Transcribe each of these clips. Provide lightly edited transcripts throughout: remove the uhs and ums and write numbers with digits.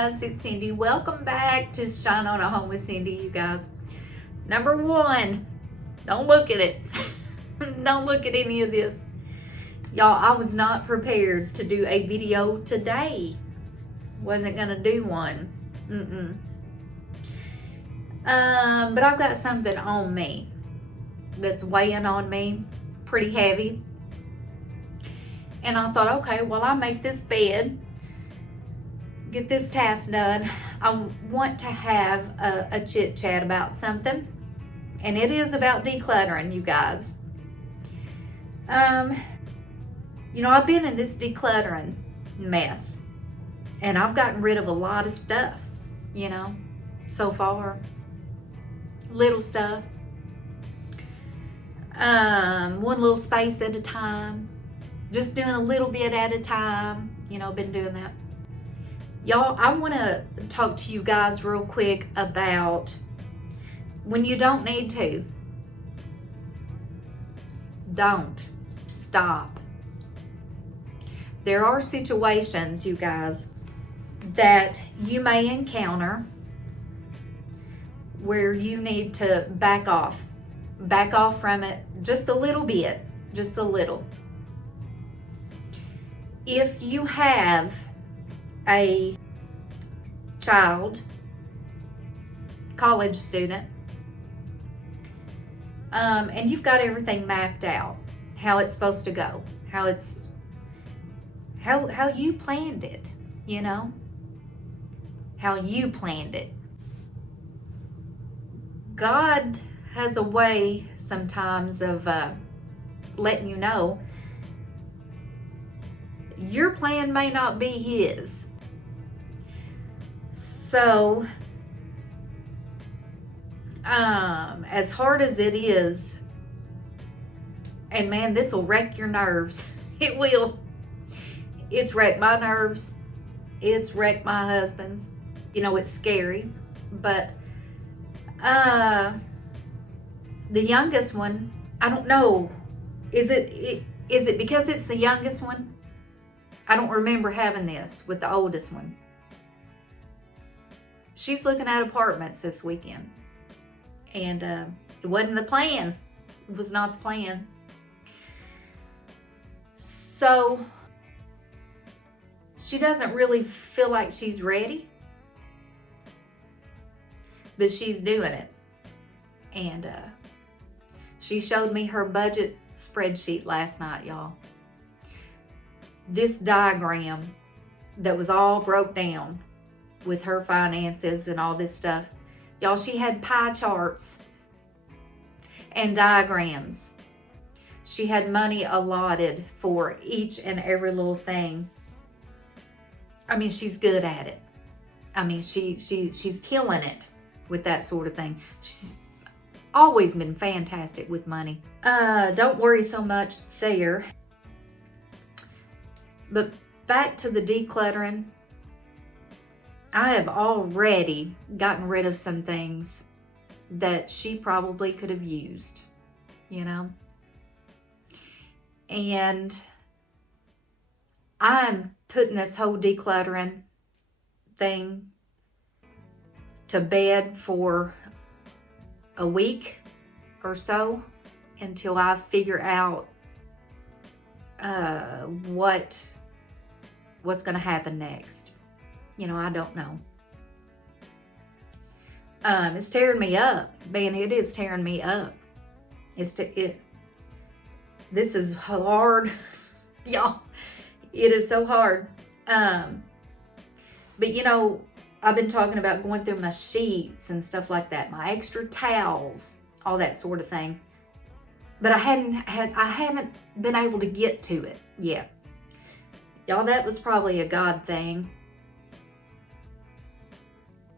guys, it's Cindy. Welcome back to Shine on a Home with Cindy, you guys. Number one, don't look at it. Don't look at any of this. Y'all, I was not prepared to do a video today. Wasn't gonna do one. But I've got something on me that's weighing on me pretty heavy. And I thought, okay, while I make this bed, get this task done, I want to have a chit chat about something. And it is about decluttering, you guys. You know, I've been in this decluttering mess. And I've gotten rid of a lot of stuff, you know, so far. Little stuff. One little space at a time. Just doing a little bit at a time. You know, been doing that. Y'all, I want to talk to you guys real quick about when you don't need to. Don't stop. There are situations, you guys, that you may encounter where you need to back off from it just a little bit, just a little. If you have a child, college student, and you've got everything mapped out, how it's supposed to go, how you planned it, you know, how you planned it. God has a way sometimes of letting you know your plan may not be his. So, as hard as it is, and man, this will wreck your nerves. It will. It's wrecked my nerves. It's wrecked my husband's. You know, it's scary. But the youngest one, I don't know. Is it because it's the youngest one? I don't remember having this with the oldest one. She's looking at apartments this weekend. And it wasn't the plan. It was not the plan. So she doesn't really feel like she's ready. But she's doing it. And she showed me her budget spreadsheet last night, y'all. This diagram that was all broke down with her finances and all this stuff. Y'all, she had pie charts and diagrams. She had money allotted for each and every little thing. I mean, she's good at it. I mean, she's killing it with that sort of thing. She's always been fantastic with money. Don't worry so much there. But back to the decluttering. I have already gotten rid of some things that she probably could have used, you know. And I'm putting this whole decluttering thing to bed for a week or so until I figure out what's going to happen next. You know, I don't know. It's tearing me up. Man, it is tearing me up. This is hard. Y'all, it is so hard. But you know, I've been talking about going through my sheets and stuff like that, my extra towels, all that sort of thing. But I haven't been able to get to it yet. Y'all, that was probably a God thing.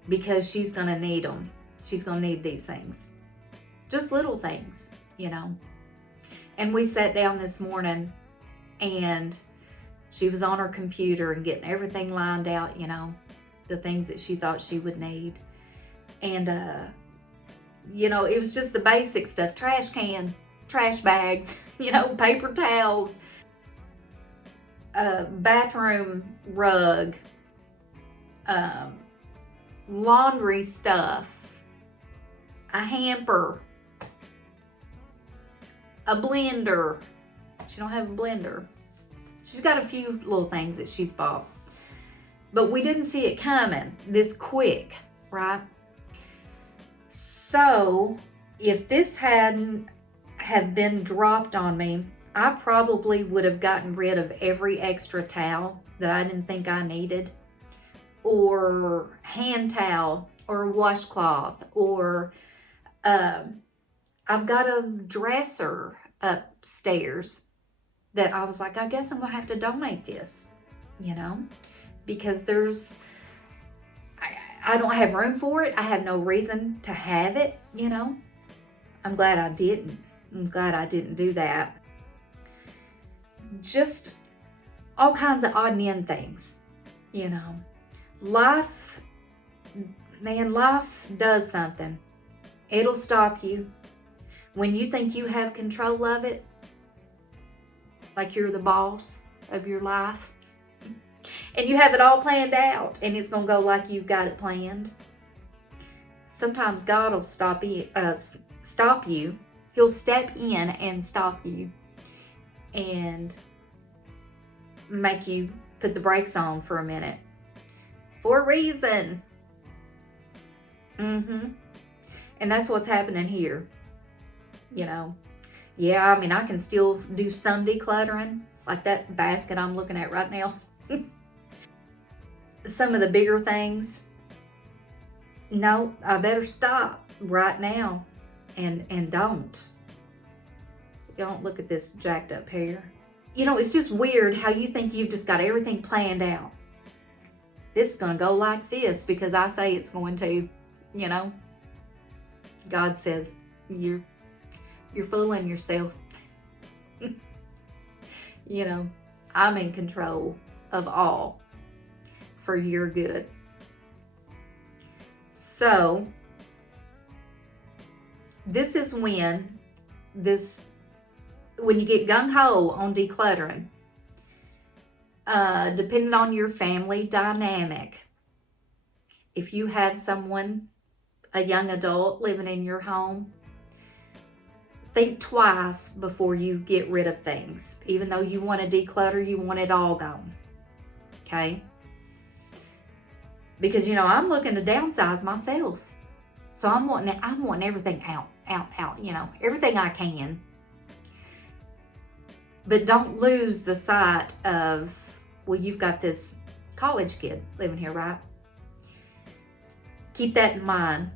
Because she's going to need them. She's going to need these things. Just little things, you know. And we sat down this morning and she was on her computer and getting everything lined out, you know, the things that she thought she would need. And, you know, it was just the basic stuff. Trash can, trash bags, you know, paper towels, bathroom rug, um, laundry stuff, a hamper, a blender. She don't have a blender. She's got a few little things that she's bought. But we didn't see it coming this quick, right? So if this hadn't have been dropped on me, I probably would have gotten rid of every extra towel that I didn't think I needed, or hand towel, or washcloth, or I've got a dresser upstairs that I was like, I guess I'm gonna have to donate this, you know, because I don't have room for it. I have no reason to have it, you know. I'm glad I didn't. I'm glad I didn't do that. Just all kinds of odd and end things, you know. Life, man, life does something. It'll stop you. When you think you have control of it, like you're the boss of your life, and you have it all planned out, and it's going to go like you've got it planned. Sometimes God will stop you. He'll step in and stop you and make you put the brakes on for a minute for a reason. And that's what's happening here, you know. Yeah, I mean, I can still do some decluttering, like that basket I'm looking at right now. Some of the bigger things, no, I better stop right now and don't look at this jacked up hair. You know, it's just weird how you think you've just got everything planned out. This is going to go like this because I say it's going to, you know. God says you're fooling yourself. You know, I'm in control of all for your good. So this is when you get gung-ho on decluttering, depending on your family dynamic, if you have someone, a young adult living in your home, think twice before you get rid of things. Even though you want to declutter, you want it all gone. Okay? Because, you know, I'm looking to downsize myself. So I'm wanting everything out, you know, everything I can. But don't lose the sight of, well, you've got this college kid living here, right? Keep that in mind.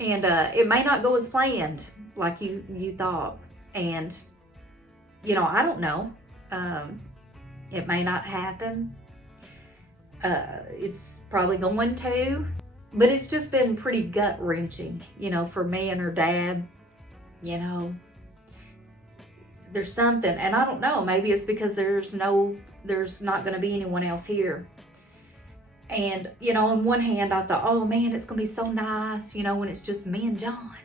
And it may not go as planned like you thought. And, you know, I don't know. It may not happen. It's probably going to. But it's just been pretty gut-wrenching, you know, for me and her dad. You know, there's something. And I don't know. Maybe it's because there's not going to be anyone else here. And, you know, on one hand, I thought, oh, man, it's going to be so nice, you know, when it's just me and John.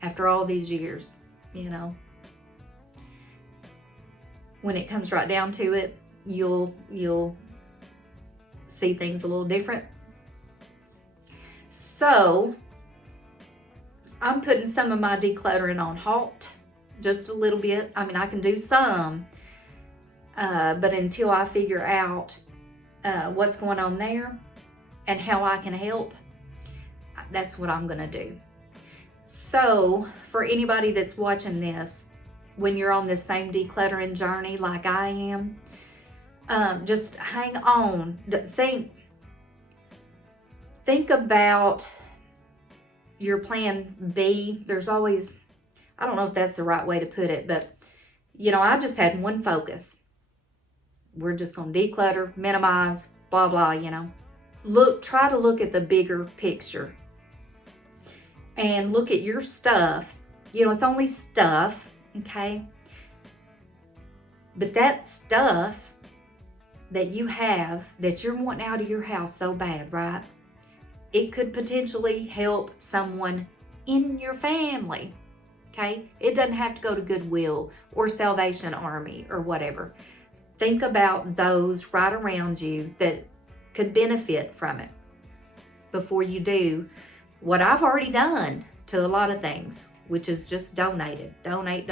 After all these years, you know. When it comes right down to it, you'll see things a little different. So, I'm putting some of my decluttering on halt. Just a little bit. I mean, I can do some. But until I figure out what's going on there and how I can help, that's what I'm gonna do. So for anybody that's watching this, when you're on this same decluttering journey like I am, just hang on. Think about your plan B. There's always, I don't know if that's the right way to put it, but you know, I just had one focus. We're just going to declutter, minimize, blah, blah, you know. Try to look at the bigger picture. And look at your stuff. You know, it's only stuff, okay? But that stuff that you have, that you're wanting out of your house so bad, right? It could potentially help someone in your family, okay? It doesn't have to go to Goodwill or Salvation Army or whatever. Think about those right around you that could benefit from it before you do what I've already done to a lot of things, which is just donate, donate.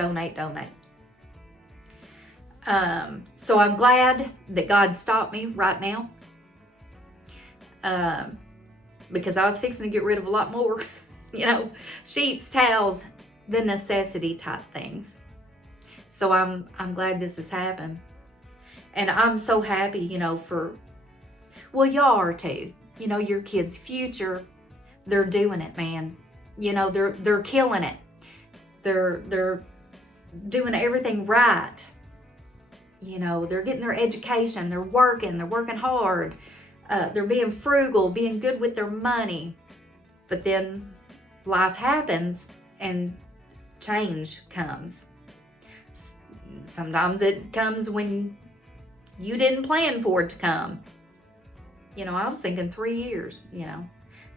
So I'm glad that God stopped me right now, because I was fixing to get rid of a lot more, sheets, towels, the necessity type things. So I'm glad this has happened. And I'm so happy, y'all are too. Your kids' future, they're doing it, man. They're killing it. They're doing everything right. They're getting their education, they're working hard. They're being frugal, being good with their money. But then life happens and change comes. Sometimes it comes when you didn't plan for it to come. I was thinking 3 years,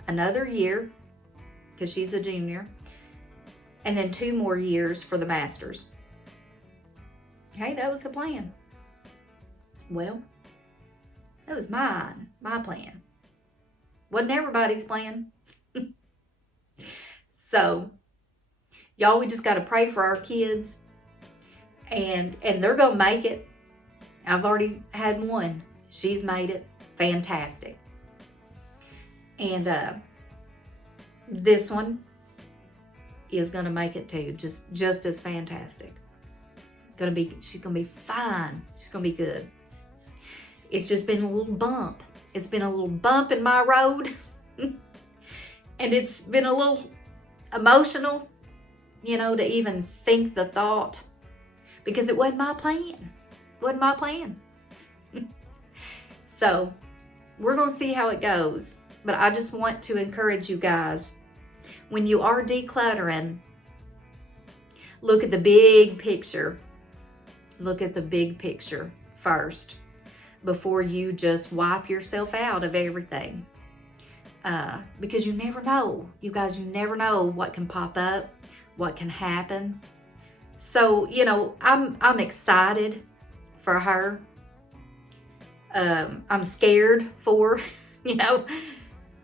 another year, because she's a junior, and then 2 more years for the master's. Hey, that was the plan. Well, that was my plan. Wasn't everybody's plan. So, y'all, we just got to pray for our kids, and they're going to make it. I've already had one. She's made it. Fantastic. And this one is going to make it too. Just as fantastic. She's gonna be fine. She's gonna be good. It's just been a little bump. It's been a little bump in my road. And it's been a little emotional, to even think the thought, because it wasn't my plan. So we're gonna see how it goes. But I just want to encourage you guys, when you are decluttering, look at the big picture. Look at the big picture first before you just wipe yourself out of everything. Because you never know. You guys, you never know what can pop up, what can happen. So, I'm excited for her. I'm scared for her,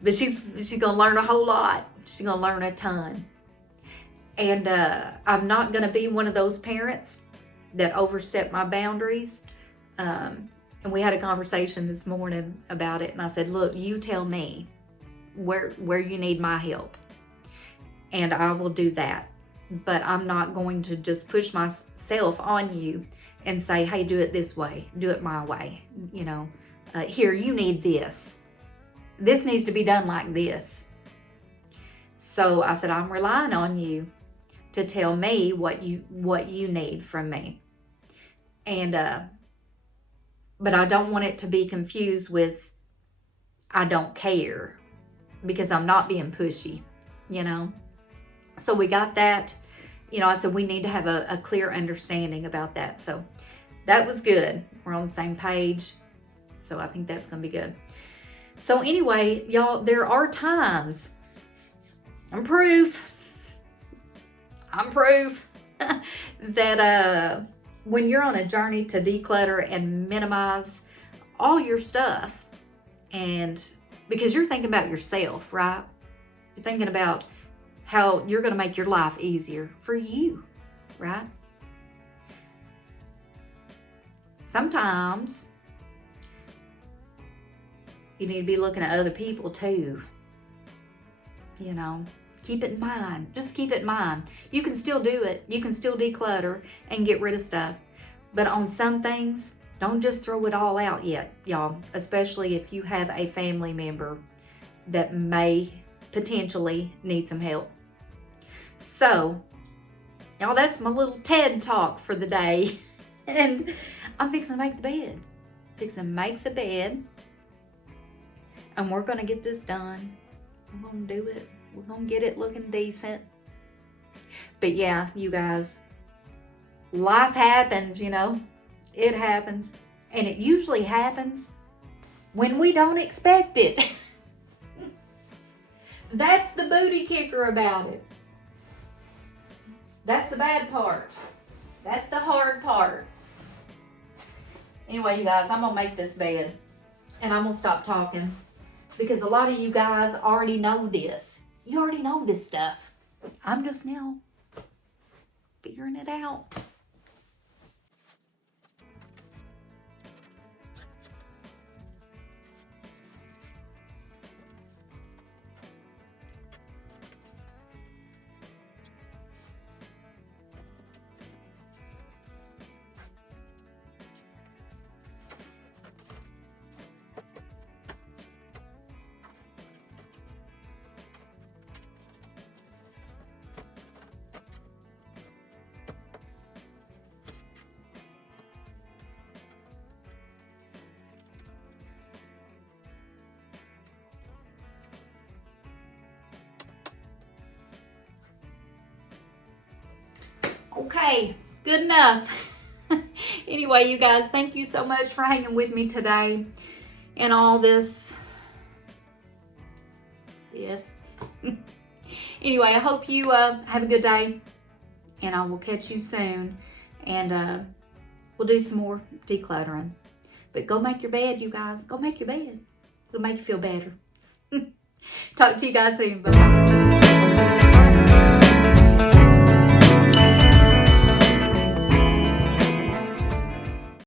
but she's going to learn a whole lot. She's going to learn a ton. And I'm not going to be one of those parents that overstep my boundaries. And we had a conversation this morning about it, and I said, look, you tell me where you need my help, and I will do that. But I'm not going to just push myself on you and say, hey, do it this way, do it my way. Here, you need this. This needs to be done like this. So I said, I'm relying on you to tell me what you need from me. And but I don't want it to be confused with I don't care, because I'm not being pushy, So we got that. I said we need to have a clear understanding about that. So that was good. We're on the same page. So I think that's going to be good. So anyway, y'all, there are times, I'm proof that when you're on a journey to declutter and minimize all your stuff, and because you're thinking about yourself, right? You're thinking about how you're going to make your life easier for you, right? Sometimes you need to be looking at other people too. Keep it in mind. Just keep it in mind. You can still do it. You can still declutter and get rid of stuff. But on some things, don't just throw it all out yet, y'all. Especially if you have a family member that may potentially need some help. So, y'all, that's my little TED talk for the day. And I'm fixing to make the bed. And we're going to get this done. We're going to do it. We're going to get it looking decent. But yeah, you guys, life happens, It happens. And it usually happens when we don't expect it. That's the booty kicker about it. That's the bad part. That's the hard part. Anyway, you guys, I'm going to make this bed. And I'm going to stop talking because a lot of you guys already know this. You already know this stuff. I'm just now figuring it out. Okay, good enough. Anyway, you guys, thank you so much for hanging with me today and all this. Yes. Anyway, I hope you have a good day, and I will catch you soon. And we'll do some more decluttering. But go make your bed, you guys. Go make your bed. It'll make you feel better. Talk to you guys soon. Bye-bye.